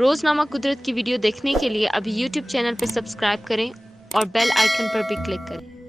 रोज़नामा कुदरत की वीडियो देखने के लिए अभी यूट्यूब चैनल पर सब्सक्राइब करें और बेल आइकन पर भी क्लिक करें।